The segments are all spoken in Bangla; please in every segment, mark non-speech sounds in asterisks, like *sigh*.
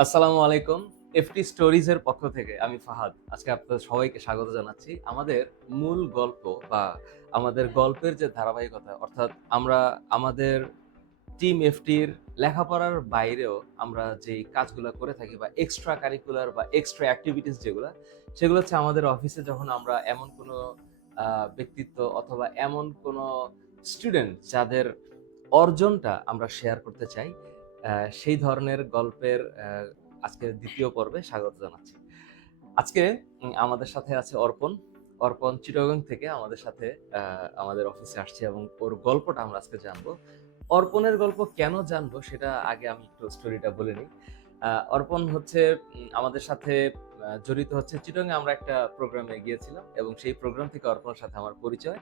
আসসালামু আলাইকুম, এফটি স্টোরিজ এর পক্ষ থেকে আমি ফাহাদ। আজকে আপনাদের সবাইকে স্বাগত জানাচ্ছি। আমাদের মূল গল্প বা আমাদের গল্পের যে ধারাবাহিকতা, অর্থাৎ আমরা, আমাদের টিম এফটির লেখাপড়ার বাইরেও আমরা যে কাজগুলো করে থাকি বা এক্সট্রা কারিকুলার বা এক্সট্রা অ্যাক্টিভিটিস যেগুলো, সেগুলো হচ্ছে আমাদের অফিসে যখন আমরা এমন কোনো ব্যক্তিত্ব অথবা এমন কোনো স্টুডেন্ট যাদের অর্জনটা আমরা শেয়ার করতে চাই সেই ধরনের গল্পের আজকে দ্বিতীয় পর্বে স্বাগত জানাচ্ছি। আজকে আমাদের সাথে আছে অর্পণ। অর্পণ চিটাগং থেকে আমাদের সাথে আমাদের অফিসে আসছে এবং ওর গল্পটা আমরা আজকে জানব। অর্পণের গল্প কেন জানব সেটা আগে আমি একটু স্টোরিটা বলে নিই। অর্পণ হচ্ছে আমাদের সাথে জড়িত হচ্ছে চিটংয়ে আমরা একটা প্রোগ্রামে গিয়েছিলাম এবং সেই প্রোগ্রাম থেকে অর্পণের সাথে আমার পরিচয়।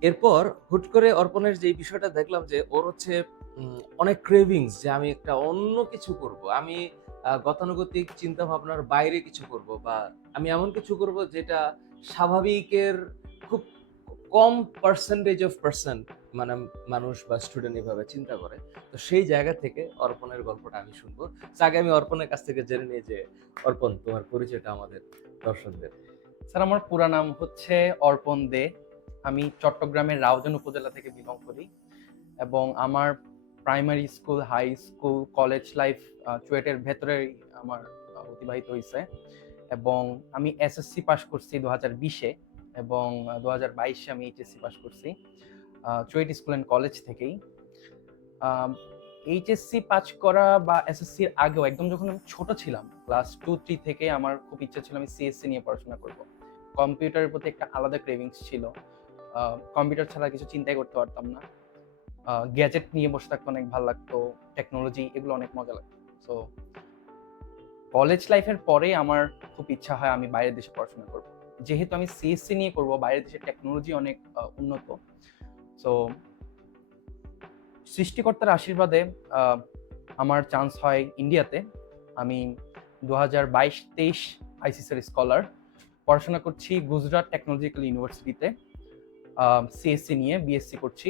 এরপর হুট করে অর্পণের যে বিষয়টা দেখলাম যে ওর হচ্ছে অনেক ক্রেভিংস যে আমি একটা অন্য কিছু করব। আমি গতানুগতিক চিন্তা ভাবনার বাইরে কিছু করব বা আমি এমন কিছু করব যেটা স্বাভাবিকের খুব কম পার্সেন্টেজ অফ পার্সেন্ট মানে মানুষ বা স্টুডেন্ট এভাবে চিন্তা করে। তো সেই জায়গা থেকে অর্পণের গল্পটা আমি শুনব। আগে আমি অর্পণের কাছ থেকে জেনে নিই যে, অর্পণ, তোমার পরিচয়টা আমাদের দর্শকদের। স্যার, আমার পুরা নাম হচ্ছে অর্পণ দে। আমি চট্টগ্রামের রাউজান উপজেলা থেকে বিলং করি এবং আমার primary school high school college life চুয়েটের ভেতরেই আমার অতিবাহিত হয়েছে এবং আমি এসএসসি পাশ করছি দু হাজার বিশে এবং দু হাজার বাইশে আমি এইচএসসি পাশ করছি চুয়েট স্কুল অ্যান্ড কলেজ থেকেই। এইচএসসি পাস করা বা এসএসসির আগেও একদম যখন আমি ছোট ছিলাম ক্লাস টু থ্রি থেকে আমার খুব ইচ্ছা ছিল আমি সিএসসি নিয়ে পড়াশোনা করব। কম্পিউটারের প্রতি একটা আলাদা ক্রেভিংস ছিল। কম্পিউটার ছাড়া কিছু চিন্তাই করতে পারতাম না। গ্যাজেট নিয়ে বসে থাকতে অনেক ভালো লাগতো টেকনোলজি এগুলো অনেক মজা লাগতো। সো কলেজ লাইফের পরে আমার খুব ইচ্ছা হয় আমি বাইরের দেশে পড়াশোনা করব। যেহেতু আমি সিএসসি নিয়ে করব, বাইরের দেশের টেকনোলজি অনেক উন্নত। সো সৃষ্টিকর্তার আশীর্বাদে আমার চান্স হয় ইন্ডিয়াতে আমি দু হাজার বাইশ তেইশ আইসিসির স্কলার পড়াশোনা করছি গুজরাট টেকনোলজিক্যাল ইউনিভার্সিটিতে সিএসসি নিয়ে বিএসসি করছি।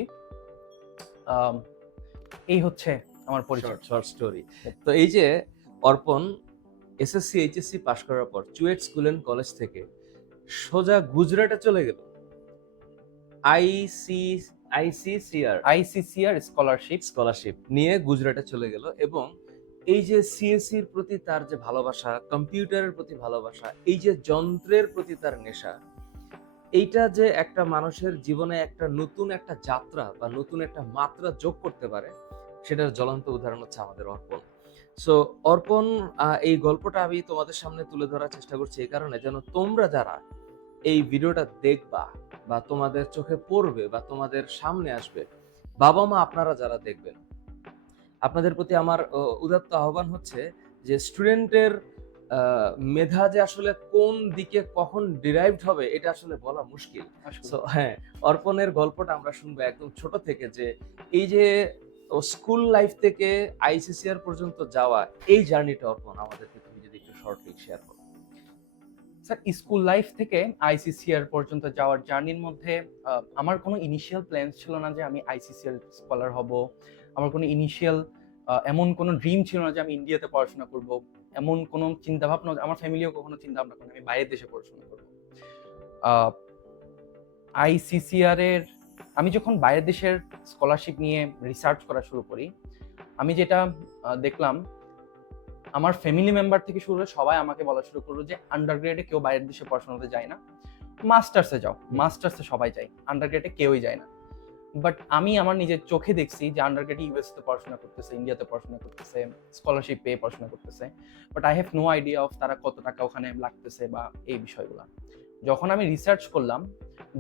এই হচ্ছে আমার পরিচয়। শর্ট স্টোরি তো এই যে অর্পণ এসএসসি এইচএসসি পাশ করার পর চুয়েট স্কুল এন্ড কলেজ থেকে সোজা গুজরাটে চলে গেল। IC ICCR ICCR scholarship scholarship নিয়ে গুজরাটে চলে গেল এবং এই যে সিএসসির প্রতি তার যে ভালোবাসা কম্পিউটারের প্রতি ভালোবাসা এই যে যন্ত্রের প্রতি তার নেশা এইটা যে একটা মানুষের জীবনে একটা নতুন একটা যাত্রা বা নতুন একটা মাত্রা যোগ করতে পারে, সেটার জ্বলন্ত উদাহরণ হচ্ছে আমাদের অর্পণ। সো অর্পণ এই গল্পটা আমি তোমাদের সামনে তুলে ধরার চেষ্টা করছি এই কারণে যেন তোমরা যারা এই ভিডিওটা দেখবা বা তোমাদের চোখে পড়বে বা তোমাদের সামনে আসবে বাবা মা আপনারা যারা দেখবেন, আপনাদের প্রতি আমার উদাত্ত আহ্বান হচ্ছে যে স্টুডেন্টের মেধা যে আসলে কোন দিকে কখন ডিরাইভড হবে এটা আসলে বলা মুশকিল। হ্যাঁ অর্পণের গল্পটা আমরা শুনব একদম ছোট থেকে যে এই যে স্কুল লাইফ থেকে আইসিসিআর পর্যন্ত যাওয়া এই জার্নিটা অর্পণ আমাদেরকে তুমি যদি একটু শর্টলি শেয়ার করো। স্যার স্কুল লাইফ থেকে আইসিসিআর পর্যন্ত যাওয়ার জার্নির মধ্যে আমার কোনো ইনিশিয়াল প্ল্যান ছিল না যে আমি আইসিসিআর স্কলার হব। আমার কোনো ইনিশিয়াল এমন কোনো ড্রিম ছিল না যে আমি ইন্ডিয়াতে পড়াশোনা করব। এমন কোনো চিন্তা ভাবনা আমার ফ্যামিলিও কখনো চিন্তা ভাবনা করে আমি বাইরের দেশে পড়াশোনা করব। আইসিসিআর এর আমি যখন বাইরের দেশের স্কলারশিপ নিয়ে রিসার্চ করা শুরু করি আমি যেটা দেখলাম আমার ফ্যামিলি মেম্বার থেকে শুরু করে সবাই আমাকে বলা শুরু করল যে আন্ডার গ্রেডে কেউ বাইরের দেশে পড়াশোনাতে যায় না। মাস্টার্সে যাও মাস্টার্সে সবাই যায় আন্ডার গ্রেডে কেউই যায় না। বাট আমি আমার নিজের চোখে দেখছি যে আন্ডার গ্রেডে ইউএসতে পড়াশোনা করতেছে ইন্ডিয়াতে পড়াশোনা করতেছে স্কলারশিপ পেয়ে পড়াশোনা করতেছে but I have no idea of তারা কত টাকা ওখানে লাগতেছে বা এই বিষয়গুলো। যখন আমি রিসার্চ করলাম,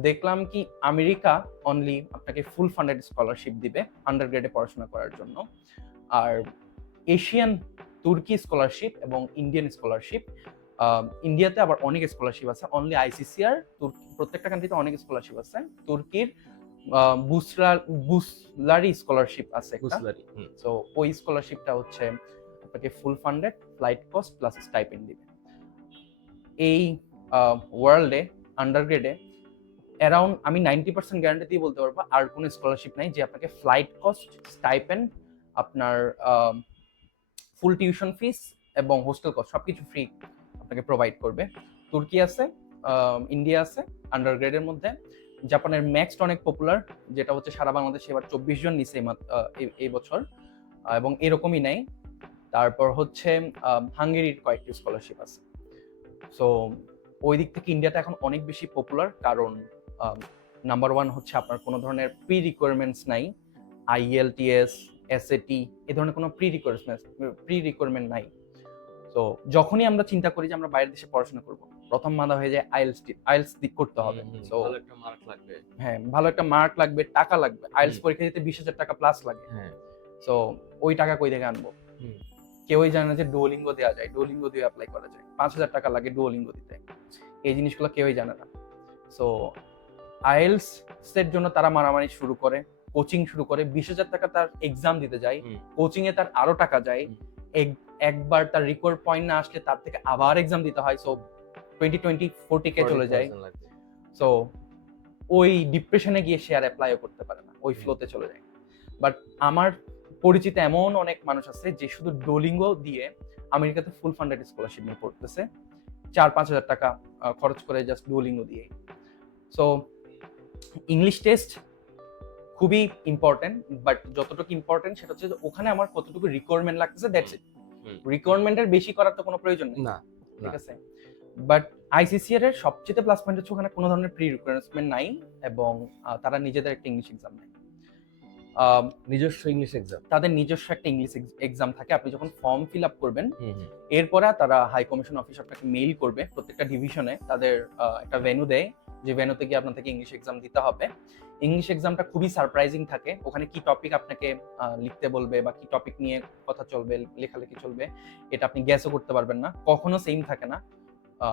দেখলাম কি আমেরিকা অনলি আপনাকে ফুল ফান্ডেড স্কলারশিপ দিবে আন্ডার গ্রেডে পড়াশোনা করার জন্য, আর এশিয়ান তুর্কি স্কলারশিপ এবং ইন্ডিয়ান স্কলারশিপ ইন্ডিয়াতে আবার অনেক স্কলারশিপ আছে অনলি আইসিসিআর প্রত্যেকটা কান্ট্রিতে অনেক স্কলারশিপ আছে তুর্কির বুসলার বুসলারি স্কলারশিপ আছে হুম। সো ওই স্কলারশিপটা হচ্ছে আপনাকে full funded flight cost plus stipend দিবে। এই ওয়ার্ল্ডে আন্ডারগ্রেডে অ্যারাউন্ড আমি নাইনটি পার্সেন্ট গ্যারান্টি দিয়ে বলতে পারব আর কোনো স্কলারশিপ নাই যে আপনাকে ফ্লাইট কস্ট স্টাইপেন্ড আপনার ফুল টিউশন ফিস এবং হোস্টেল কস্ট সবকিছু ফ্রি আপনাকে প্রোভাইড করবে। তুর্কি আছে ইন্ডিয়া আছে আন্ডারগ্রেডের মধ্যে। জাপানের ম্যাক্সড অনেক পপুলার যেটা হচ্ছে সারা বাংলাদেশে এবার চব্বিশ জন নিছে এই বছর। এবং এরকমই নেই। তারপর হচ্ছে হাঙ্গেরির কয়েকটি স্কলারশিপ আছে। সো ওই দিক থেকে ইন্ডিয়াটা এখন অনেক বেশি পপুলার কারণ নাম্বার ওয়ান হচ্ছে আপনার কোনো ধরনের প্রি রিকোয়ারমেন্টস নাই আইএলটিএস এসএটি এ ধরনের কোনো প্রি রিকোয়ারমেন্ট প্রি রিকোয়ারমেন্ট নাই। তো যখনই আমরা চিন্তা করি যে আমরা বাইরের দেশে পড়াশোনা করব প্রথম মাথা হয়ে যায় আইএলস আইএলস করতে হবে। তো ভালো একটা মার্ক লাগবে। হ্যাঁ ভালো একটা মার্ক লাগবে টাকা লাগবে। আইএলস পরীক্ষা দিতে বিশ হাজার টাকা প্লাস লাগে। হ্যাঁ। সো ওই টাকা কই থেকে আনব। কেউই জানে না যে ডুয়োলিঙ্গো দেওয়া যায়। ডুয়োলিঙ্গো দিয়ে অ্যাপ্লাই করা যায়। পাঁচ হাজার টাকা লাগে ডুয়োলিঙ্গো দিতে। এই জিনিসগুলো কেউই জানে না। সো আইএলস এর জন্য তারা মারামারি শুরু করে কোচিং শুরু করে। বিশ হাজার টাকা তার এক্সাম দিতে যায়। কোচিং এ তার আরও টাকা যায়। এক- একবার তার রিকোয়ার্ড পয়েন্ট না আসলে তার থেকে আবার এক্সাম দিতে হয়। So twenty twenty forty K চলে যায়। সো ওই ডিপ্রেশনে গিয়ে সে আর অ্যাপ্লাইও করতে পারে না ওই ফ্লোতে চলে যায়। বাট আমার পরিচিত এমন অনেক মানুষ আছে যে শুধু ডোলিঙ্গো দিয়ে আমেরিকাতে ফুল ফান্ডেড স্কলারশিপ নিয়ে পড়তেছে। চার পাঁচ হাজার টাকা খরচ করে জাস্ট দিয়ে সো ইংলিশ টেস্ট খুবই ইম্পর্টেন্ট বাট যতটুকু ইম্পর্টেন্ট সেটা হচ্ছে ওখানে আমার কতটুকু রিকোয়ারমেন্ট লাগতেছে দ্যাটস ইট। রিকোয়ারমেন্টের বেশি করার তো কোনো প্রয়োজন নেই। না ঠিক আছে? বাট আইসিসিআর এর সবচেয়ে প্লাস পয়েন্ট হচ্ছে ওখানে কোনো ধরনের প্রি রিকোয়ারমেন্ট নাই এবং তারা নিজেদের একটা ইংলিশ এক্সাম নেয়। নিজস্ব ইংলিশ এক্সাম তাদের নিজস্ব একটা ইংলিশ এক্সাম থাকে। আপনি যখন ফর্ম ফিল আপ করবেন এরপরে তারা হাই কমিশন অফিস আপনাকে মেইল করবে প্রত্যেকটা ডিভিশনে তাদের একটা ভেনু দেয় যে ভেনুতে গিয়ে আপনাকে ইংলিশ এক্সাম দিতে হবে। ইংলিশ এক্সামটা খুবই সারপ্রাইজিং থাকে। ওখানে কি টপিক আপনাকে লিখতে বলবে বা কি টপিক নিয়ে কথা চলবে লেখালেখি চলবে এটা আপনি গ্যাসও করতে পারবেন না। কখনো সেম থাকে না।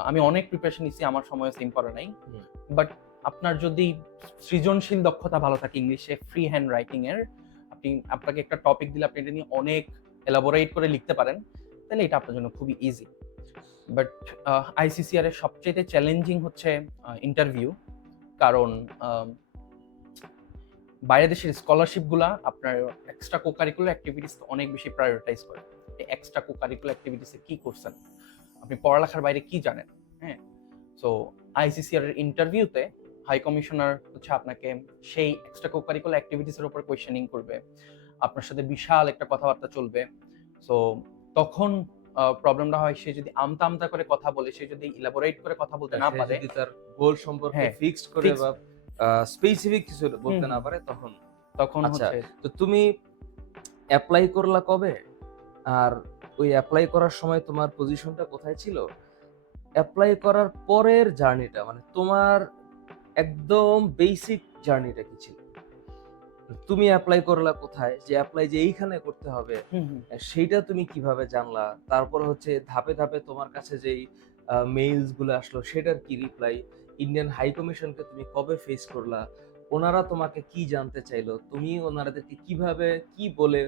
আমি অনেক প্রিপারেশন নিছি আমার সময় সেম পড়া নাই। বাট আপনার যদি সৃজনশীল দক্ষতা ভালো থাকে ইংলিশে ফ্রি হ্যান্ড রাইটিং এর আপনি আপনাকে একটা টপিক দিলে আপনি এটা নিয়ে অনেক এলাবোরেট করে লিখতে পারেন তাহলে এটা আপনার জন্য খুবই ইজি বাট আইসিসিআর এর সবচেয়ে চ্যালেঞ্জিং হচ্ছে ইন্টারভিউ কারণ বাইরের দেশের স্কলারশিপগুলা আপনার এক্সট্রা কো কারিকুলার অ্যাক্টিভিটিস অনেক বেশি প্রায়োরিটাইজ করে। এক্সট্রা কো কারিকুলার অ্যাক্টিভিটিসে কি করছেন? আপনি পড়ালেখার বাইরে কি জানেন? হ্যাঁ? সো আইসিসিআর এর ইন্টারভিউতে হাই কমিশনার হচ্ছে আপনাকে সেই এক্সট্রা কো কারিকুলার অ্যাক্টিভিটিসের উপর কোয়েশ্চেনিং করবে। আপনার সাথে বিশাল একটা কথাবার্তা চলবে। সো তখন প্রবলেমটা হয় সে যদি আমতা আমতা করে কথা বলে সে যদি ইলাবোরেট করে কথা বলতে না পারে যদি তার গোল সম্পর্কে হ্যাঁ, ফিক্সড করে বা স্পেসিফিক কিছু বলতে না পারে তখন তখন আচ্ছা। হচ্ছে তো তুমি অ্যাপ্লাই করলা কবে? আর ওই অ্যাপ্লাই করার সময় তোমার পজিশনটা কোথায় ছিল? অ্যাপ্লাই করার পরের জার্নিটা মানে তোমার একদম বেসিক জার্নিটা কি ছিল? তুমি অ্যাপ্লাই করলা কোথায়? যে অ্যাপ্লাই যে এইখানে করতে হবে সেইটা তুমি কীভাবে জানলা? তারপর হচ্ছে ধাপে ধাপে তোমার কাছে যেই মেইলসগুলো আসলো সেটার কি রিপ্লাই ইন্ডিয়ান হাই কমিশনকে তুমি কবে ফেস করলা? ওনারা তোমাকে কি জানতে চাইলো? তুমি ওনাদেরকে কীভাবে কি বলে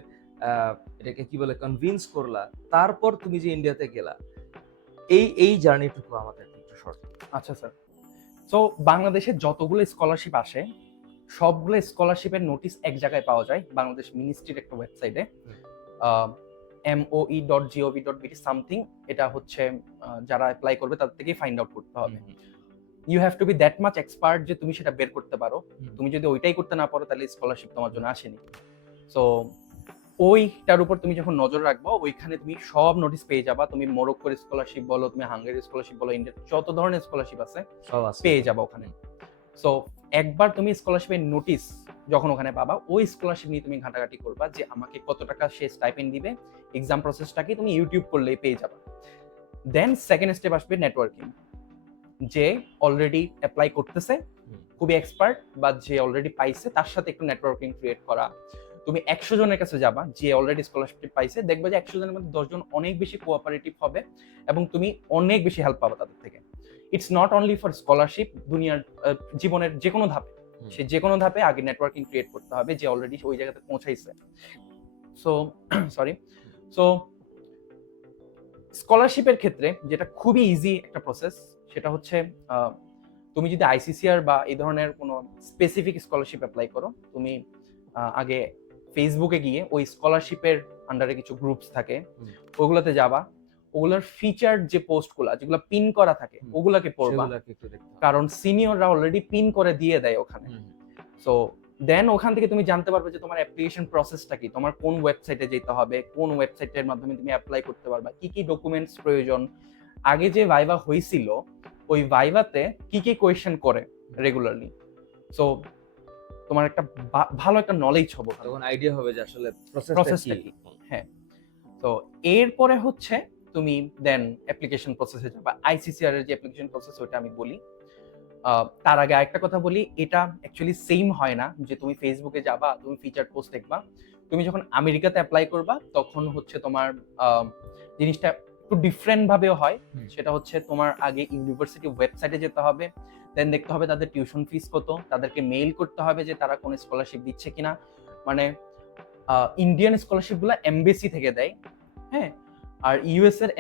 এটাকে কি বলে কনভিন্স করলা তারপর তুমি যে ইন্ডিয়াতে গেলা এই এই জার্নিটুকু আমাদের একটু শর্ট আচ্ছা স্যার সো বাংলাদেশে যতগুলো স্কলারশিপ আসে সবগুলো স্কলারশিপের নোটিশ এক জায়গায় পাওয়া যায় বাংলাদেশ মিনিস্ট্রির একটা ওয়েবসাইটে MOE dot GOV dot BT something এটা হচ্ছে যারা অ্যাপ্লাই করবে তাদের থেকেই ফাইন্ড আউট করতে হবে। You have to be that much expert যে তুমি সেটা বের করতে পারো। তুমি যদি ওইটাই করতে না পারো তাহলে স্কলারশিপ তোমার জন্য আসেনি। সো ওইটার উপর তুমি যখন নজর রাখব ওইখানে তুমি সব নোটিশ পেয়ে যাবা। তুমি মোরক্কোর স্কলারশিপ বলো তুমি হাঙ্গেরির স্কলারশিপ বলো ইন্ডিয়ার যত ধরনের স্কলারশিপ আছে সব আছে। পেয়ে যাবা ওখানে। সো একবার তুমি স্কলারশিপের নোটিশ যখন ওখানে পাবা ওই স্কলারশিপ নিয়ে তুমি ঘাটাঘাটি করবা যে আমাকে কত টাকা সে স্টাইপেন্ড দিবে এক্সাম প্রসেসটাকে তুমি ইউটিউব করলেই পেয়ে যাবা। দেন সেকেন্ড স্টেপ আসবে নেটওয়ার্কিং যে অলরেডি অ্যাপ্লাই করতেছে খুবই এক্সপার্ট বা যে অলরেডি পাইছে তার সাথে একটু নেটওয়ার্কিং ক্রিয়েট করা। তুমি একশো জনের কাছে যাবা যে অলরেডি স্কলারশিপ পাইছে দেখবে যে একশো জনের মধ্যে দশজন অনেক বেশি কোঅপারেটিভ হবে এবং তুমি অনেক বেশি হেল্প পাবা তাদের থেকে। It's not only for scholarship দুনিয়ার জীবনের যে কোনো ধাপে। সে যে কোনো ধাপে আগে নেটওয়ার্কিং ক্রিয়েট করতে হবে যে অলরেডি ওই জায়গাতে পৌঁছাইছে। সো সরি সো স্কলারশিপের ক্ষেত্রে যেটা খুবই ইজি একটা প্রসেস সেটা হচ্ছে তুমি যদি আইসিসিআর বা এই ধরনের কোনো স্পেসিফিক স্কলারশিপ অ্যাপ্লাই করো তুমি আগে ফেসবুকে গিয়ে ওই স্কলারশিপের আন্ডারে কিছু গ্রুপস থাকে। ওগুলোতে যাবা ওগুলোর ফিচার যে পোস্টগুলা যেগুলো পিন করা থাকে। ওগুলাকে পড়বা। কারণ সিনিয়ররা অলরেডি পিন করে দিয়ে দেয় ওখানে সো দেন ওখান থেকে তুমি জানতে পারবে যে তোমার অ্যাপ্লিকেশন প্রসেসটা কি তোমার কোন ওয়েবসাইটে যেতে হবে কোন ওয়েবসাইটের মাধ্যমে তুমি অ্যাপ্লাই করতে পারবা কি কি ডকুমেন্টস প্রয়োজন আগে যে ভাইভা হয়েছিল ওই ভাইভাতে কি কি কোয়েশ্চেন করে রেগুলারলি সো তোমার একটা ভালো একটা নলেজ হবে তখন। আইডিয়া হবে যে আসলে প্রসেসটা কি? কি? তো এরপরে হচ্ছে তুমি দেন অ্যাপ্লিকেশন প্রসেসে যাবা। আইসিসিআর এর যে অ্যাপ্লিকেশন প্রসেস ওটা আমি বলি। তার আগে আরেকটা কথা বলি এটা অ্যাকচুয়ালি সেম হয় না যে তুমি ফেসবুকে যাবা তুমি ফিচার পোস্ট দেখবা। তুমি যখন আমেরিকাতে অ্যাপ্লাই করবা তখন হচ্ছে তোমার জিনিসটা একটু ডিফারেন্ট ভাবেও হয়। সেটা হচ্ছে তোমার আগে ইউনিভার্সিটি ওয়েবসাইটে যেতে হবে দেন দেখতে হবে তাদের টিউশন ফিস কত তাদেরকে মেইল করতে হবে যে তারা কোন স্কলারশিপ দিচ্ছে কিনা। মানে ইন্ডিয়ান স্কলারশিপগুলা এমবেসি থেকে দেয় হ্যাঁ? আর ইউএস এর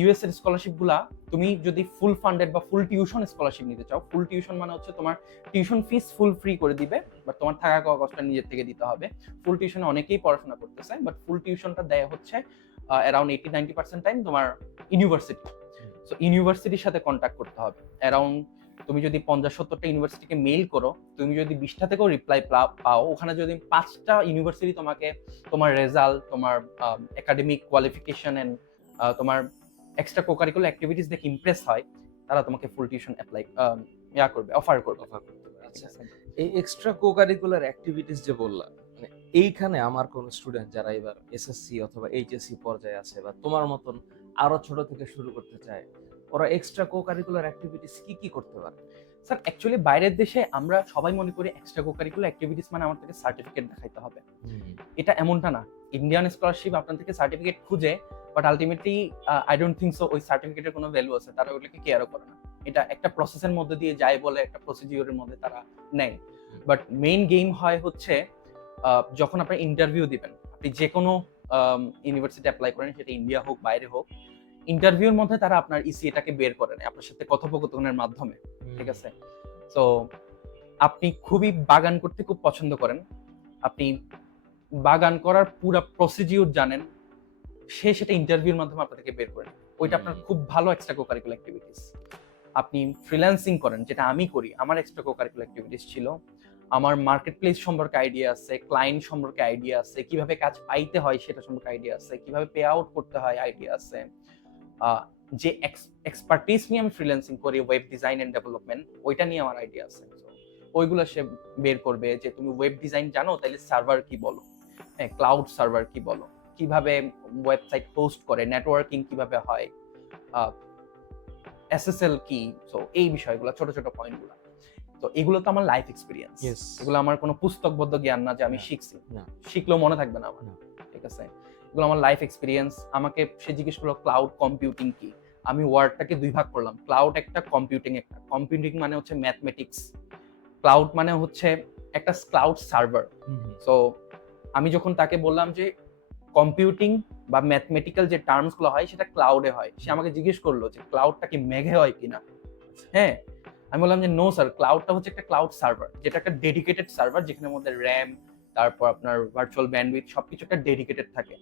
ইউএস এর স্কলারশিপগুলা তুমি যদি ফুল ফান্ডেড বা ফুল টিউশন স্কলারশিপ নিতে চাও ফুল টিউশন মানে হচ্ছে তোমার টিউশন ফিস ফুল ফ্রি করে দিবে বাট তোমার থাকা খাওয়া কষ্টটা নিজের থেকে দিতে হবে। ফুল টিউশনে অনেকেই পড়াশোনা করতেছে বাট ফুল টিউশনটা দেয় হচ্ছে around eighty ninety percent time তোমার ইউনিভার্সিটি সো ইউনিভার্সিটির সাথে কন্ট্যাক্ট করতে হবে। অ্যারাউন্ড তুমি যদি পঞ্চাশ সত্তরটা ইউনিভার্সিটিকে মেইল করো তুমি যদি বিশটা থেকেও রিপ্লাই পাও ওখানে যদি পাঁচটা ইউনিভার্সিটি তোমাকে তোমার রেজাল্ট তোমার একাডেমিক কোয়ালিফিকেশন এন্ড তোমার এক্সট্রা কোকারিকুলার অ্যাক্টিভিটিস দেখে ইমপ্রেস হয় তারা তোমাকে ফুল টিউশন অ্যাপ্লাই ইয়া করবে অফার করবে। Offer করতে আচ্ছা। এই এক্সট্রা কোকারিকুলার অ্যাক্টিভিটিস যে বললাম মানে এইখানে আমার কোন স্টুডেন্ট যারা এবার এসএসসি অথবা এইচএসসি পর্যায়ে আছে বা তোমার মতন আরও ছোট থেকে শুরু করতে চায় ওরা এক্সট্রা কোকারিকুলার অ্যাক্টিভিটিস কি কি করতে পারে? স্যার অ্যাকচুয়ালি বাইরের দেশে আমরা সবাই মনে করি এক্সট্রা কোকারিকুলার অ্যাক্টিভিটিস মানে আমার থেকে সার্টিফিকেট দেখাইতে হবে। এটা এমনটা না। ইন্ডিয়ান স্কলারশিপ আপনার থেকে সার্টিফিকেট খুঁজে but ultimately I don't think so ওই সার্টিফিকেটের কোনো ভ্যালু আছে। তারা ওগুলোকে কেয়ারও করে না। এটা একটা প্রসেসের মধ্যে দিয়ে যায় বলে একটা প্রসিডিওরের মধ্যে তারা নেয়। বাট মেইন গেম হয় হচ্ছে যখন আপনি ইন্টারভিউ দিবেন আপনি যে কোনো ইউনিভার্সিটি অ্যাপ্লাই করেন সেটা ইন্ডিয়া হোক বাইরে হোক ইন্টারভিউর মধ্যে তারা আপনার ইসিএটাকে বের করে নেয় আপনার সাথে কথোপকথনের মাধ্যমে ঠিক আছে? তো আপনি খুবই বাগান করতে খুব পছন্দ করেন। আপনি বাগান করার পুরো প্রসিডিউর জানেন সে সেটা ইন্টারভিউর মাধ্যমে আপনাদেরকে বের করে। ওইটা আপনার খুব ভালো এক্সট্রা কোকারিকুলার অ্যাক্টিভিটিস আপনি ফ্রিল্যান্সিং করেন যেটা আমি করি আমার এক্সট্রা কোকারিকুলার অ্যাক্টিভিটিস ছিল। আমার মার্কেট প্লেস সম্পর্কে আইডিয়া আছে ক্লায়েন্ট সম্পর্কে আইডিয়া আছে কীভাবে কাজ পাইতে হয় সেটা সম্পর্কে আইডিয়া আছে কীভাবে পে আউট করতে হয় আইডিয়া আছে। যে এক্সপার্টিস নিয়ে আমি ফ্রিল্যান্সিং করি ওয়েব ডিজাইন এন্ড ডেভেলপমেন্ট ওইটা নিয়ে আমার আইডিয়া আছে। ওইগুলো সে বের করবে যে তুমি ওয়েব ডিজাইন জানো? তাহলে সার্ভার কি বলো? হ্যাঁ ক্লাউড সার্ভার কি বলো? কীভাবে ওয়েবসাইট হোস্ট করে? নেটওয়ার্কিং কীভাবে হয়? এসএসএল কি? সো এই বিষয়গুলো ছোট ছোট পয়েন্টগুলো তো এগুলো তো আমার লাইফ এক্সপিরিয়েন্স এগুলো আমার কোনো পুস্তকবদ্ধ জ্ঞান না যে আমি শিখছি। শিখলেও মনে থাকবে না আমার। না। ঠিক আছে? এগুলো আমার লাইফ এক্সপিরিয়েন্স আমাকে সে জিজ্ঞেস করল ক্লাউড কম্পিউটিং কি? আমি ওয়ার্ডটাকে দুই ভাগ করলাম ক্লাউড একটা কম্পিউটিং একটা। কম্পিউটিং মানে হচ্ছে ম্যাথমেটিক্স ক্লাউড মানে হচ্ছে একটা ক্লাউড সার্ভার সো আমি যখন তাকে বললাম যে কম্পিউটিং বা ম্যাথমেটিক্যাল যে টার্মসগুলো হয় সেটা ক্লাউডে হয়। সে আমাকে জিজ্ঞেস করল যে ক্লাউডটা কি মেঘে হয় কিনা? হ্যাঁ আমি বললাম যে নো স্যার ক্লাউডটা হচ্ছে একটা ক্লাউড সার্ভার যেটা একটা ডেডিকেটেড সার্ভার যেখানে মধ্যে র্যাম তারপর আপনার ভার্চুয়াল ব্যান্ডউইথ সবকিছু একটা ডেডিকেটেড থাকে।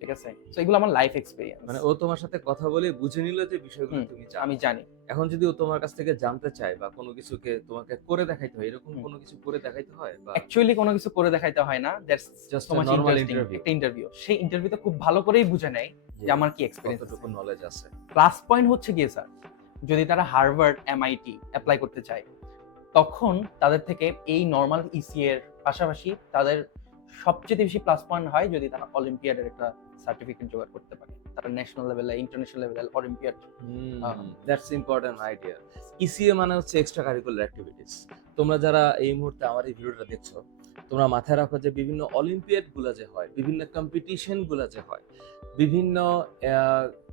ঠিক আছে? তো এগুলো আমার লাইফ এক্সপিরিয়েন্স মানে ও তোমার সাথে কথা বলে বুঝে নিল যে বিষয়গুলো তুমি জানো। আমি জানি। এখন যদি ও তোমার কাছ থেকে জানতে চায় বা কোনো কিছুকে তোমাকে করে দেখাইতে হয় এরকম কোনো কিছু করে দেখাইতে হয় বা অ্যাকচুয়ালি কোনো কিছু করে দেখাইতে হয় না। That's just interesting interview. একটা ইন্টারভিউ সেই ইন্টারভিউতে খুব ভালো করেই বুঝে নেয় যে আমার কি এক্সপিরিয়েন্স কতটুকু নলেজ আছে। প্লাস পয়েন্ট হচ্ছে গিয়ে স্যার যদি তারা হার্ভার্ড এমআইটি অ্যাপ্লাই করতে চায় তখন তাদের থেকে এই নর্মাল ইসি এর পাশাপাশি তাদের সবচেয়ে বেশি প্লাস পয়েন্ট হয় যদি তারা অলিম্পিয়াডের একটা সার্টিফিকেট জোগাড় করতে পারে। তারা ন্যাশনাল লেভেলে ইন্টারন্যাশনাল লেভেলে olympiad. That's important idea ECA মানে হচ্ছে এক্সট্রা কারিকুলার অ্যাক্টিভিটিস তোমরা যারা এই মুহূর্তে আমার এই ভিডিওটা দেখছ তোমরা মাথায় রাখো যে বিভিন্ন অলিম্পিয়াডগুলা যে হয় বিভিন্ন কম্পিটিশনগুলা যে হয় বিভিন্ন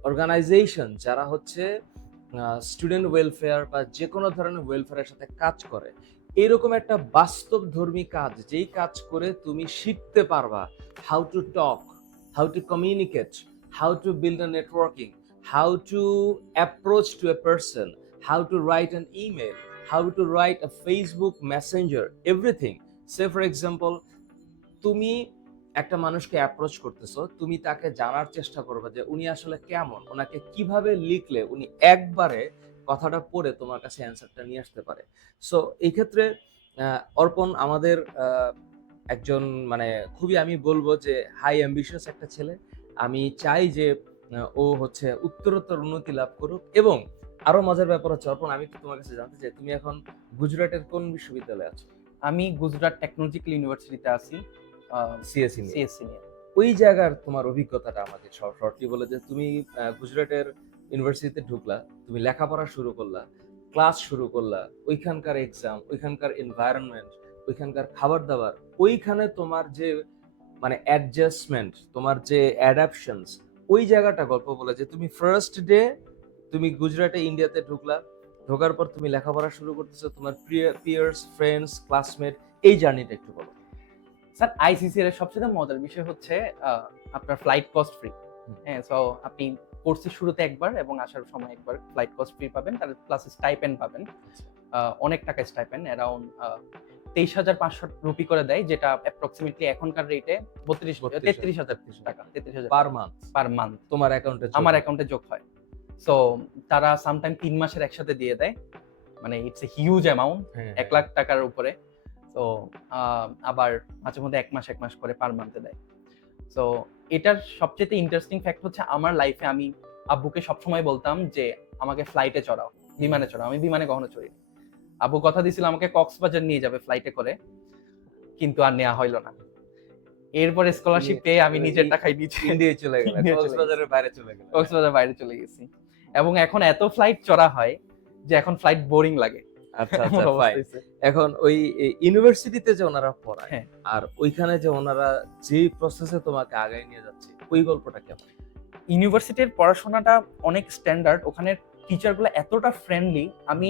অর্গানাইজেশন যারা হচ্ছে স্টুডেন্ট ওয়েলফেয়ার বা যে কোনো ধরনের ওয়েলফেয়ারের সাথে কাজ করে এরকম একটা বাস্তব ধর্মী কাজ, যেই কাজ করে তুমি শিখতে পারবা how to talk how to communicate how to build a networking how to approach to a person how to write an email how to write a Facebook messenger everything say for example তুমি একটা মানুষকে অ্যাপ্রোচ করতেছো, তুমি তাকে জানার চেষ্টা করবে যে উনি আসলে কেমন, ওনাকে কীভাবে লিখলে, উনি একবারে কথাটা পড়ে তোমার কাছে অ্যান্সারটা নিয়ে আসতে পারে। সো এই ক্ষেত্রে অর্পণ আমাদের একজন মানে খুবই আমি বলব যে হাই অ্যাম্বিশিয়াস একটা ছেলে। আমি চাই যে ও হচ্ছে উত্তরোত্তর উন্নতি লাভ করুক এবং আরও মজার ব্যাপার হচ্ছে অর্পণ আমি একটু তোমার কাছে জানতে চাই তুমি এখন গুজরাটের কোন বিশ্ববিদ্যালয়ে আছো? আমি গুজরাট টেকনোলজিক্যাল ইউনিভার্সিটিতে আছি সিএসসি নিয়ে। সিএসসি নিয়ে। ওই জায়গার তোমার অভিজ্ঞতাটা আমাকে শর্টলি বলে যে তুমি গুজরাটের ইউনিভার্সিটিতে ঢুকলা, তুমি লেখাপড়া শুরু করলা ক্লাস শুরু করলা, ওইখানকার এক্সাম ওইখানকার এনভায়রনমেন্ট ওইখানকার খাবার দাবার ওইখানে তোমার যে মানে অ্যাডজাস্টমেন্ট তোমার যে অ্যাডাপশনস ওই জায়গাটা গল্প বলে যে তুমি ফার্স্ট ডে তুমি গুজরাটে ইন্ডিয়াতে ঢুকলা, ঢোকার পর তুমি লেখাপড়া শুরু করতেছো, তোমার পিয়ার্স ফ্রেন্ডস ক্লাসমেট এই জার্নিটা একটু বলো স্যার আইসিসি এর সবচেয়ে মজার বিষয় হচ্ছে আপনার ফ্লাইট কস্ট ফ্রি। হ্যাঁ সো আপনি কোর্সের শুরুতে একবার এবং আসার সময় একবার ফ্লাইট কস্ট ফ্রি পাবেন তার প্লাস স্টাইপেন্ড পাবেন। অনেক টাকা স্টাইপেন্ড অ্যারাউন্ড তেইশ হাজার পাঁচশো রুপি করে দেয় যেটা অ্যাপ্রক্সিমেটলি এখনকার রেটে বত্রিশ তেত্রিশ হাজার টাকা তেত্রিশ হাজার। পার মান্থ পার মান্থ তোমার অ্যাকাউন্টে আমার অ্যাকাউন্টে যোগ হয়। সো তারা সামটাইম তিন মাসের একসাথে দিয়ে দেয়। মানে ইটস এ হিউজ অ্যামাউন্ট এক লাখ টাকার উপরে। তো আবার মাঝে মধ্যে এক মাস এক মাস করে পার মান্থে দেয়। সো এটার সবচেয়ে ইন্টারেস্টিং ফ্যাক্ট হচ্ছে আমার লাইফে আমি আব্বুকে সবসময় বলতাম যে আমাকে ফ্লাইটে চড়াও বিমানে চড়াও। আমি বিমানে কখনো চড়ি আব্বু কথা দিয়েছিল আমাকে কক্সবাজার নিয়ে যাবে ফ্লাইটে করে। কিন্তু আর নেওয়া হইল না। এরপরে স্কলারশিপ পেয়ে আমি নিজের টাকায় নিচে ইন্ডিয়া চলে গেলাম *laughs* কক্সবাজারের বাইরে চলে গেল। কক্সবাজার বাইরে চলে গেছি। এবং এখন এত ফ্লাইট চড়া হয় যে এখন ফ্লাইট বোরিং লাগে। আচ্ছা আচ্ছা *laughs* এখন ওই ইউনিভার্সিটিতে যে ওনারা পড়ায় হ্যাঁ। আর ওইখানে যে ওনারা যে প্রসেসে তোমাকে আগায় নিয়ে যাচ্ছে ওই গল্পটা কেমন? ইউনিভার্সিটির পড়াশোনাটা অনেক স্ট্যান্ডার্ড ওখানে টিচারগুলো এতটা ফ্রেন্ডলি আমি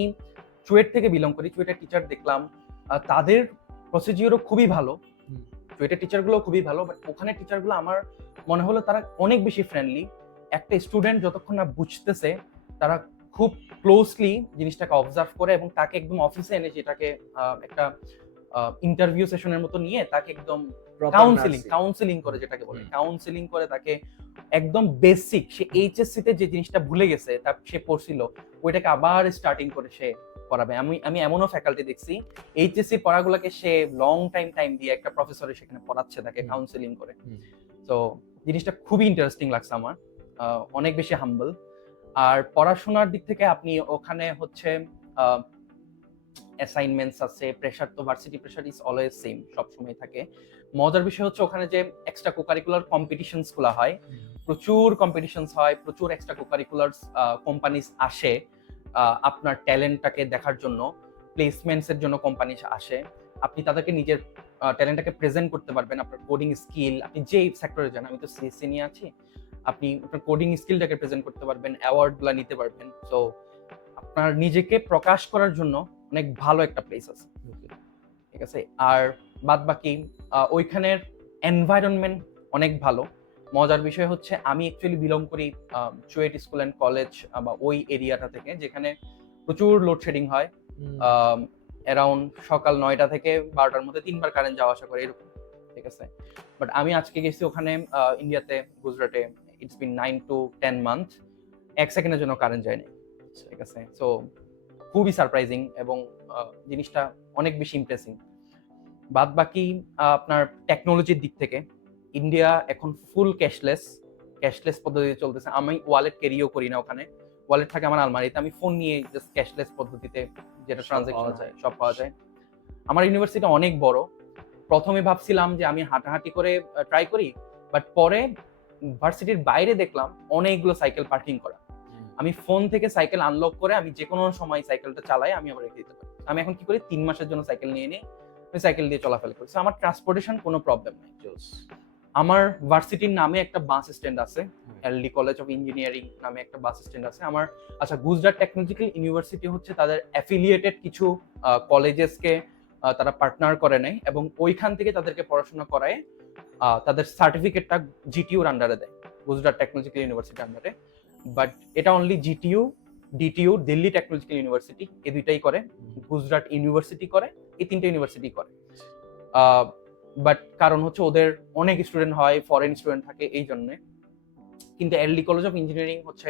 চুয়েট থেকে বিলং করি চুয়েটের টিচার দেখলাম তাদের প্রসিজিওরও খুবই ভালো। চুয়েটের টিচারগুলো খুবই ভালো বাট ওখানে টিচারগুলো আমার মনে হলো তারা অনেক বেশি ফ্রেন্ডলি একটা স্টুডেন্ট যতক্ষণ না বুঝতেছে তারা খুব ক্লোজলি জিনিসটাকে অবজার্ভ করে এবং তাকে একদম অফিসে এনে আহ, একটা ইন্টারভিউ সেশনের মতো নিয়ে তাকে একদম কাউন্সিলিং কাউন্সিলিং করে যেটাকে বলে। কাউন্সিলিং করে তাকে একদম বেসিক সে এইচএসসি তে যে জিনিসটা ভুলে গেছে তা সে পড়ছিল ওইটাকে আবার স্টার্টিং করে সে পড়াবে। আমি আমি এমনও ফ্যাকাল্টি দেখছি এইচএসসি পড়াগুলোকে সে লং টাইম টাইম দিয়ে একটা প্রফেসরে সেখানে পড়াচ্ছে তাকে। কাউন্সিলিং করে। তো জিনিসটা খুবই ইন্টারেস্টিং লাগছে আমার। অনেক বেশি হাম্বল আর পড়াশোনার দিক থেকে আপনি ওখানে হচ্ছে অ্যাসাইনমেন্টস আছে প্রেশার তো varsity pressure is always same সবসময় থাকে। মজার বিষয় হচ্ছে ওখানে যে এক্সট্রা কোকারিকুলার কম্পিটিশনসগুলো হয়, প্রচুর কম্পিটিশনস হয়, প্রচুর এক্সট্রা কোকারিকুলার কোম্পানিজ আসে আপনার ট্যালেন্টটাকে দেখার জন্য প্লেসমেন্টস এর জন্য কোম্পানি আসে। আপনি তাদেরকে নিজের ট্যালেন্টটাকে প্রেজেন্ট করতে পারবেন, আপনার কোডিং স্কিল আপনি যে সেক্টরে যান, আমি তো সিএসসি নিয়ে আছি। আপনি আপনার কোডিং স্কিলটাকে প্রেজেন্ট করতে পারবেন অ্যাওয়ার্ডগুলো নিতে পারবেন। সো আপনার নিজেকে প্রকাশ করার জন্য অনেক ভালো একটা প্লেস আছে। ঠিক আছে? আর বাদ বাকি ওইখানের এনভায়রনমেন্ট অনেক ভালো। মজার বিষয় হচ্ছে আমি অ্যাকচুয়ালি বিলং করি চুয়েট স্কুল অ্যান্ড কলেজ বা ওই এরিয়াটা থেকে যেখানে প্রচুর লোডশেডিং হয়। অ্যারাউন্ড সকাল নয়টা থেকে বারোটার মধ্যে তিনবার কারেন্ট যাওয়া আসা করে এরকম। ঠিক আছে? বাট আমি আজকে গেছি ওখানে ইন্ডিয়াতে গুজরাটে it's been nine to ten month এক সেকেন্ডের জন্য কারেন্ট যায়নি। ঠিক আছে? সো খুবই সারপ্রাইজিং এবং জিনিসটা অনেক বেশি ইমপ্রেসিং বাদ বাকি আপনার টেকনোলজির দিক থেকে ইন্ডিয়া এখন ফুল ক্যাশলেস ক্যাশলেস পদ্ধতিতে চলতেছে। আমি ওয়ালেট ক্যারিও করি না ওখানে। ওয়ালেট থাকে আমার আলমারিতে। আমি ফোন নিয়ে জাস্ট ক্যাশলেস পদ্ধতিতে যেটা ট্রানজেকশন যায়। সব পাওয়া যায়। আমার ইউনিভার্সিটি অনেক বড়। প্রথমে ভাবছিলাম যে আমি হাঁটাহাঁটি করে ট্রাই করি বাট পরে ভার্সিটির বাইরে দেখলাম অনেকগুলো সাইকেল পার্কিং করা। আমি ফোন থেকে সাইকেল আনলক করে আমি যে কোনো সময় সাইকেলটা চালাই আমি আবার রেখে দিতে পারি। আমি এখন কি করি? তিন মাসের জন্য সাইকেল নিয়ে নিই আমি সাইকেল দিয়ে চলাফেরা করি। আমার ট্রান্সপোর্টেশন কোনো প্রবলেম নাই। আমার ভার্সিটির নামে একটা বাস স্ট্যান্ড আছে এলডি কলেজ অফ ইঞ্জিনিয়ারিং নামে একটা বাস স্ট্যান্ড আছে। আমার আচ্ছা গুজরাট টেকনোলজিক্যাল ইউনিভার্সিটি হচ্ছে তাদের অ্যাফিলিয়েটেড কিছু কলেজেসকে তারা পার্টনার করে নেয় এবং ওইখান থেকে তাদেরকে পড়াশোনা করায় তাদের সার্টিফিকেটটা জিটিউর আন্ডারে দেয় গুজরাট টেকনোলজিক্যাল ইউনিভার্সিটির আন্ডারে বাট এটা only GTU DTU Delhi technological university এই দুইটাই করে গুজরাট ইউনিভার্সিটি করে এই তিনটে ইউনিভার্সিটি করে। বাট কারণ হচ্ছে ওদের অনেক স্টুডেন্ট হয় ফরেন স্টুডেন্ট থাকে এই জন্যে। কিন্তু এলডি কলেজ অফ ইঞ্জিনিয়ারিং হচ্ছে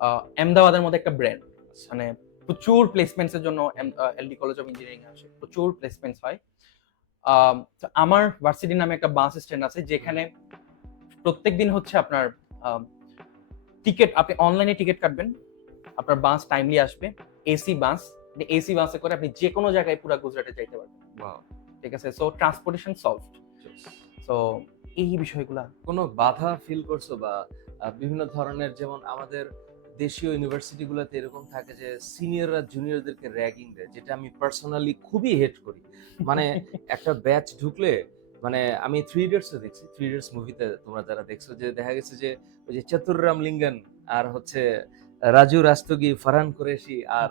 আহ, আহমেদাবাদের মধ্যে একটা ব্র্যান্ড মানে প্রচুর প্লেসমেন্টস এর জন্য এলডি কলেজ অফ ইঞ্জিনিয়ারিং আসে প্রচুর প্লেসমেন্টস হয়। আমার ভার্সিটি নামে একটা বাস স্ট্যান্ড আছে যেখানে প্রত্যেক দিন হচ্ছে আপনার টিকিট আপনি অনলাইনে টিকিট কাটবেন। আপনার বাস টাইমলি আসবে এসি বাস এসি বাসে করে আপনি যে কোনো জায়গায় পুরো গুজরাটে যাইতে পারবেন। ঠিক আছে? সো ট্রান্সপোর্টেশন সলভ সো এই বিষয়গুলা। কোনো বাধা ফিল করছ বা বিভিন্ন ধরনের যেমন আমাদের দেশীয় ইউনিভার্সিটিগুলোতে এরকম থাকে যে সিনিয়ররা জুনিয়রদেরকে র্যাগিং দেয় যেটা আমি পার্সোনালি খুবই হেট করি। মানে *laughs* একটা ব্যাচ ঢুকলে মানে আমি থ্রি ইডিয়টসও দেখছি থ্রি ইডিয়টস মুভিতে তোমরা যারা দেখছ যে দেখা গেছে যে ওই যে চতুর্রাম লিঙ্গন আর হচ্ছে রাজু রাস্তগি ফারহান কুরেশি আর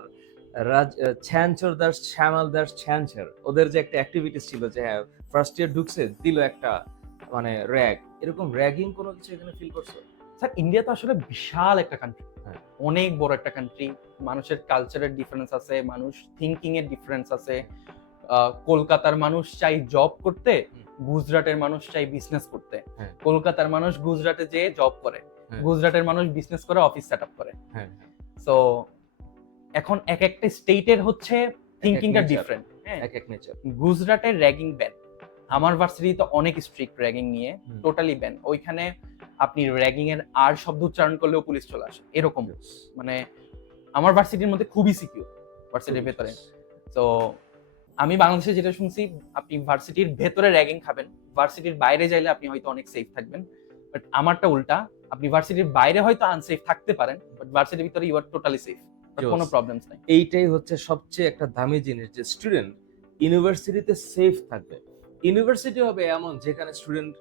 রাজ ছ্যানচর দাস শ্যামাল দাস ছ্যানচর ওদের যে একটা অ্যাক্টিভিটিস ছিল যে হ্যাঁ ফার্স্ট ইয়ার ঢুকছে দিল একটা মানে র্যাগ এরকম র্যাগিং কোনো কিছু এখানে ফিল করছ? স্যার ইন্ডিয়া তো আসলে বিশাল একটা কান্ট্রি। অনেক বড় একটা কান্ট্রি মানুষের কালচারের ডিফারেন্স আছে মানুষ থিঙ্কিং এর ডিফারেন্স আছে কলকাতার মানুষ চাই জব করতে গুজরাটের মানুষ চাই বিজনেস করতে। হ্যাঁ। কলকাতার মানুষ গুজরাটে যেয়ে জব করে হ্যাঁ। গুজরাটের মানুষ বিজনেস করে অফিস সেট আপ করে। হ্যাঁ সো এখন এক একটা স্টেটের হচ্ছে থিঙ্কিংটা। ডিফারেন্ট হ্যাঁ। এক এক নেচার গুজরাটের র্যাগিং ব্যান আমার ভার্সিটি তো অনেক স্ট্রিক্ট র্যাগিং নিয়ে টোটালি ব্যান ওইখানে আপনি র্যাগিং এর আর শব্দ উচ্চারণ করলেও পুলিশ চলে আসে। এরকম। মানে আমার ভার্সিটির মধ্যে খুবই সিকিউর ভার্সিটির ভেতরে। তো আমি বাংলাদেশে যেটা শুনছি আপনি ভার্সিটির ভেতরে র্যাগিং খাবেন। ভার্সিটির বাইরে যাইলে আপনি হয়তো অনেক সেফ থাকবেন। বাট আমারটা উল্টা আপনি ভার্সিটির বাইরে হয়তো আনসেফ থাকতে পারেন বাট ভার্সিটির ভিতরে ইউ আর টোটালি সেফ কোনো প্রবলেমস নাই। এইটাই হচ্ছে সবচেয়ে একটা দামি জিনিস যে স্টুডেন্ট ইউনিভার্সিটিতে সেফ থাকবে। ইউনিভার্সিটি হবে এমন যেখানে স্টুডেন্ট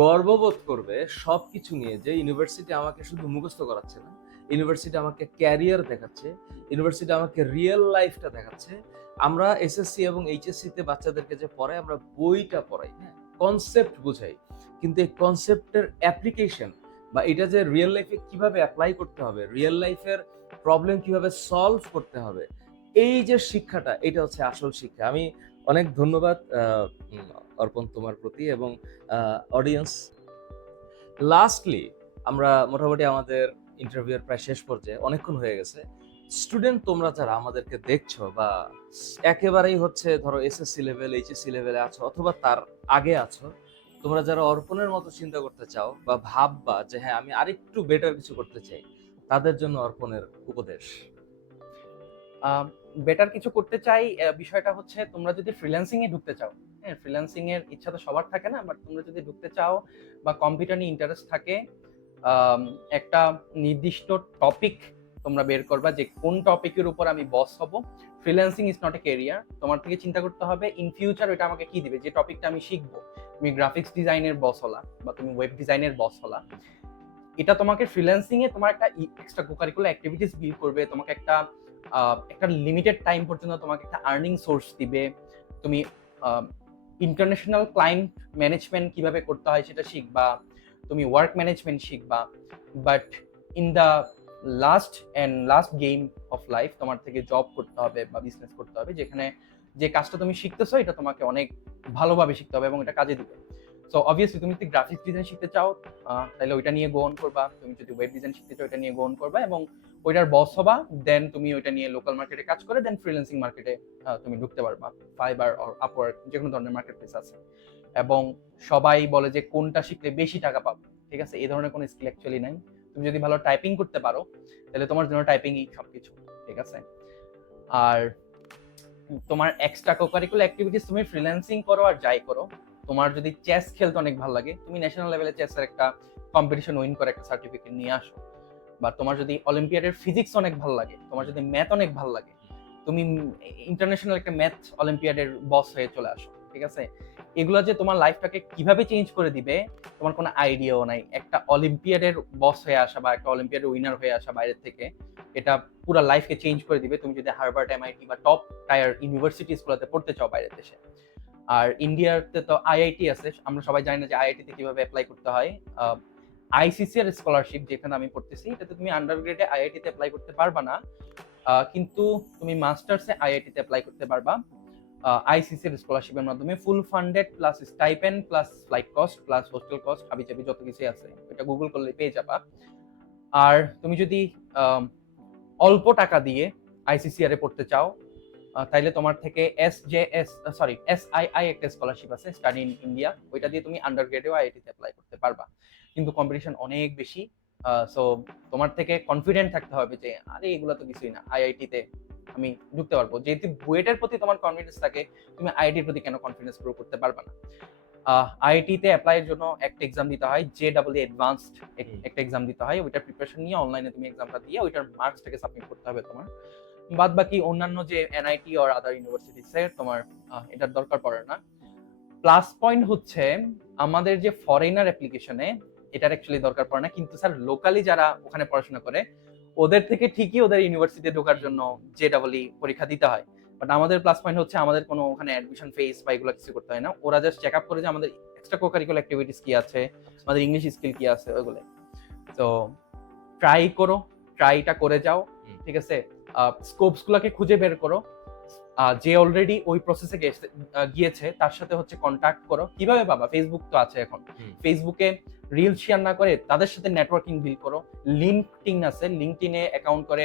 গর্ববোধ করবে সবকিছু নিয়ে যে ইউনিভার্সিটি আমাকে শুধু মুখস্থ করাচ্ছে না ইউনিভার্সিটি আমাকে ক্যারিয়ার দেখাচ্ছে ইউনিভার্সিটি আমাকে রিয়েল লাইফটা দেখাচ্ছে। আমরা এসএসসি এবং এইচএসসি তে বাচ্চাদেরকে যে পড়াই, আমরা বইটা পড়াই হ্যাঁ? কনসেপ্ট বুঝাই। কিন্তু এই কনসেপ্টের অ্যাপ্লিকেশন বা এটা যে রিয়েল লাইফে কীভাবে অ্যাপ্লাই করতে হবে রিয়েল লাইফের প্রবলেম কীভাবে সলভ করতে হবে, এই যে শিক্ষাটা, এটা হচ্ছে আসল শিক্ষা। আমি অনেক ধন্যবাদ অর্পণ তোমার প্রতি এবং অডিয়েন্স লাস্টলি আমরা মোটামুটি আমাদের ইন্টারভিউয়ের প্রায় শেষ পর্যায়ে অনেকক্ষণ হয়ে গেছে। স্টুডেন্ট তোমরা যারা আমাদেরকে দেখছ বা একেবারেই হচ্ছে ধরো এসএসসি লেভেল এইচএসসি লেভেলে আছো অথবা তার আগে আছো, তোমরা যারা অর্পণের মতো চিন্তা করতে চাও বা ভাববা যে হ্যাঁ আমি আরেকটু বেটার কিছু করতে চাই, তাদের জন্য অর্পণের উপদেশ। বেটার কিছু করতে চাই বিষয়টা হচ্ছে তোমরা যদি ফ্রিল্যান্সিং এ ঢুকতে চাও ফ্রিল্যান্সিং এর ইচ্ছা তো সবার থাকে না বাট তোমরা যদি ঢুকতে চাও বা কম্পিউটার নিয়ে ইন্টারেস্ট থাকে একটা নির্দিষ্ট টপিক তোমরা বের করবা যে কোন টপিকের উপর আমি বস হব। Freelancing is not a career তোমার থেকে চিন্তা করতে হবে ইন ফিউচার ওটা আমাকে কি দিবে, যে টপিকটা আমি শিখব। তুমি গ্রাফিক্স ডিজাইনের বস হলা বা তুমি ওয়েব ডিজাইনের বস হলা। এটা তোমাকে ফ্রিল্যান্সিং এ তোমার একটা এক্সট্রা কোকারিকুলার অ্যাক্টিভিটিস বিল্ড করবে, তোমাকে একটা একটা লিমিটেড টাইম পর্যন্ত তোমাকে একটা আর্নিং সোর্স দিবে। তুমি ইন্টারন্যাশনাল ক্লায়েন্ট ম্যানেজমেন্ট কীভাবে করতে হয় সেটা শিখবা তুমি work management শিখবা but in the last and last game of life তোমার থেকে জব করতে হবে বা বিজনেস করতে হবে, যেখানে যে কাজটা তুমি শিখতেছো এটা তোমাকে অনেক ভালোভাবে শিখতে হবে এবং এটা কাজে দিবে। সো অবভিয়াসলি তুমি যদি গ্রাফিক্স ডিজাইন শিখতে চাও তাহলে ওইটা নিয়ে গ্রহণ করবা। তুমি যদি ওয়েব ডিজাইন শিখতে চাও, ওইটা নিয়ে গ্রহণ করবা এবং ওইটার বস হবা দেন তুমি ওইটা নিয়ে লোকাল মার্কেটে কাজ করে দেন ফ্রিল্যান্সিং মার্কেটে তুমি ঢুকতে পারবা ফাইবার অর আপওয়ার্ক যে কোনো ধরনের মার্কেট প্লেস আছে। এবং সবাই বলে যে কোনটা শিখলে বেশি টাকা পাবো, ঠিক আছে? এই ধরনের কোনো স্কিল অ্যাকচুয়ালি নাই। তুমি যদি ভালো টাইপিং করতে পারো, তাহলে তোমার জন্য টাইপিংই সবকিছু, ঠিক আছে? আর তোমার এক্সট্রা কোকারিকুলার অ্যাক্টিভিটিস তুমি ফ্রিল্যান্সিং করো আর যাই করো, তোমার যদি চেস খেলতে অনেক ভালো লাগে, তুমি ন্যাশনাল লেভেলে চেসের একটা কম্পিটিশন উইন করে একটা সার্টিফিকেট নিয়ে আসো। বা তোমার যদি অলিম্পিয়াডের ফিজিক্স অনেক ভালো লাগে, তোমার যদি ম্যাথ অনেক ভালো লাগে, তুমি ইন্টারন্যাশনাল একটা ম্যাথ অলিম্পিয়াডের বস হয়ে চলে আসো, ঠিক আছে? এগুলো যে তোমার লাইফটাকে কীভাবে চেঞ্জ করে দিবে, তোমার কোনো আইডিয়াও নাই। একটা অলিম্পিয়াডের বস হয়ে আসা বা একটা অলিম্পিয়াডের উইনার হয়ে আসা বাইরের থেকে, এটা পুরো লাইফকে চেঞ্জ করে দিবে। তুমি যদি হার্ভার্ড এমআইটি বা টপ টায়ার ইউনিভার্সিটিসগুলোতে পড়তে চাও বাইরের দেশে। আর ইন্ডিয়াতে তো আইআইটি আছে, আমরা সবাই জানি না যে আইআইটিতে কীভাবে অ্যাপ্লাই করতে হয়। আইসিসি এর স্কলারশিপ যেখানে আমি পড়তেছি, এটাতে তুমি আন্ডার গ্রেডে আইআইটিতে অ্যাপ্লাই করতে পারবা না। কিন্তু তুমি মাস্টার্সে আইআইটিতে অ্যাপ্লাই করতে পারবা। আইসিসির স্কলারশিপের মাধ্যমে full funded plus stipend plus flight cost plus hostel cost হাবি চাবি যত কিছুই আছে, এটা গুগল করলে পেয়ে যাবা। আর তুমি যদি অল্প টাকা দিয়ে আইসিসিআর পড়তে চাও তাইলে তোমার থেকে S J S sorry S I I একটা স্কলারশিপ আছে স্টাডি ইন ইন্ডিয়া ওইটা দিয়ে তুমি আন্ডার গ্রেডেও আইআইটিতে অ্যাপ্লাই করতে পারবা। কিন্তু কম্পিটিশন অনেক বেশি সো তোমার থেকে কনফিডেন্ট থাকতে হবে যে আরে এগুলো তো কিছুই না। আইআইটিতে আমি ঢুকতে পারব। যেহেতু বুয়েটের প্রতি তোমার কনফিডেন্স থাকে তুমি আইআইটির প্রতি কেন কনফিডেন্স প্রুভ করতে পারবে না? আইআইটিতে অ্যাপ্লাইয়ের জন্য একটা এক্সাম দিতে হয় জে ডাবল অ্যাডভান্সড একটা এক্সাম দিতে হয়। ওইটার প্রিপারেশন নিয়ে অনলাইনে তুমি এক্সামটা দিয়ে ওইটার মার্কসটাকে সাবমিট করতে হবে তোমার। বাদ বাকি অন্যান্য যে এনআইটি আর আদার ইউনিভার্সিটিসে তোমার এটার দরকার পড়ে না। প্লাস পয়েন্ট হচ্ছে আমাদের যে ফরেনার অ্যাপ্লিকেশনে এটার অ্যাকচুয়ালি দরকার পড়ে না। কিন্তু স্যার লোকালি যারা ওখানে পড়াশোনা করে ওদের থেকে ঠিকই ওদের ইউনিভার্সিটিতে ঢোকার জন্য জে ডাবলই পরীক্ষা দিতে হয়। বাট আমাদের প্লাস পয়েন্ট হচ্ছে আমাদের কোনো ওখানে অ্যাডমিশন ফেস বা এগুলো কিছু করতে হয় না। ওরা জাস্ট চেক আপ করে যে আমাদের এক্সট্রা কোকারিকুলার অ্যাক্টিভিটিস কি আছে আমাদের ইংলিশ স্কিল কি আছে ওইগুলো তো ট্রাই করো ট্রাইটা করে যাও ঠিক আছে? স্কোপস গুলোকে খুঁজে বের করো। যে অলরেডি ওই প্রসেসে গিয়েছে তার সাথে হচ্ছে কন্ট্যাক্ট করো। কীভাবে পাবা ফেসবুক তো আছে এখন। ফেসবুকে রিল শেয়ার না করে তাদের সাথে নেটওয়ার্কিং বিল করো। লিঙ্কটিন আছে লিঙ্কটিনে অ্যাকাউন্ট করে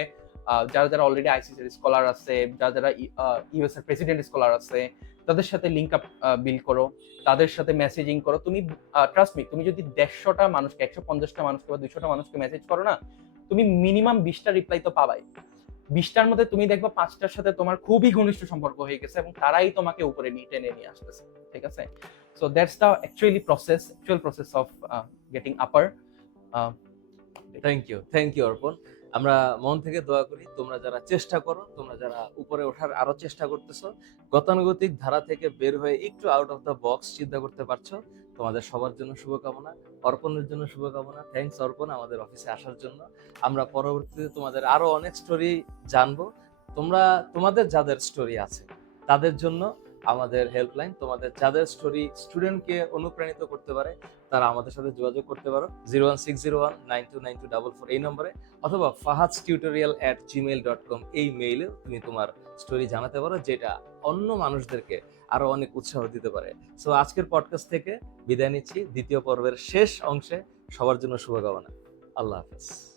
যারা যারা অলরেডি আইসিসির স্কলার আছে, যারা যারা ইউএস এর প্রেসিডেন্ট স্কলার আছে, তাদের সাথে লিঙ্ক আপ বিল করো, তাদের সাথে মেসেজিং করো। তুমি ট্রাস্ট মি তুমি যদি দেড়শোটা মানুষকে, একশো পঞ্চাশটা মানুষকে বা দুশোটা মানুষকে মেসেজ করো না, তুমি মিনিমাম বিশটা রিপ্লাই তো পাবাই। বিশটার মধ্যে তুমি দেখবা পাঁচটার সাথে তোমার খুবই ঘনিষ্ঠ সম্পর্ক হয়ে গেছে এবং তারাই তোমাকে উপরে নিয়ে টেনে নিয়ে আসতেছে, ঠিক আছে? So that's the actually process actual process of getting upper thank you thank you Arpan. আমরা মন থেকে দোয়া করি, তোমরা যারা চেষ্টা করো, তোমরা যারা উপরে ওঠার আরও চেষ্টা করতেছো, গতানুগতিক ধারা থেকে বের হয়ে একটু আউট অফ দ্য বক্স চিন্তা করতে পারছ। তোমাদের সবার জন্য শুভকামনা, অর্পণের জন্য শুভকামনা থ্যাংকস অর্পণ আমাদের অফিসে আসার জন্য। আমরা পরবর্তীতে তোমাদের আরও অনেক স্টোরি জানব। তোমরা, তোমাদের যাদের স্টোরি আছে, তাদের জন্য আমাদের হেল্পলাইন তোমাদের যাদের স্টোরি স্টুডেন্টকে অনুপ্রাণিত করতে পারে, তারা আমাদের সাথে যোগাযোগ করতে পারো। Zero one six zero one nine two nine two double four এই নম্বরে, অথবা Fahaz tutorial at Gmail dot com এই মেইলে তুমি তোমার স্টোরি জানাতে পারো, যেটা অন্য মানুষদেরকে আরও অনেক উৎসাহ দিতে পারে। সো আজকের পডকাস্ট থেকে বিদায় নিচ্ছি। দ্বিতীয় পর্বের শেষ অংশে সবার জন্য শুভকামনা। আল্লাহ হাফেজ।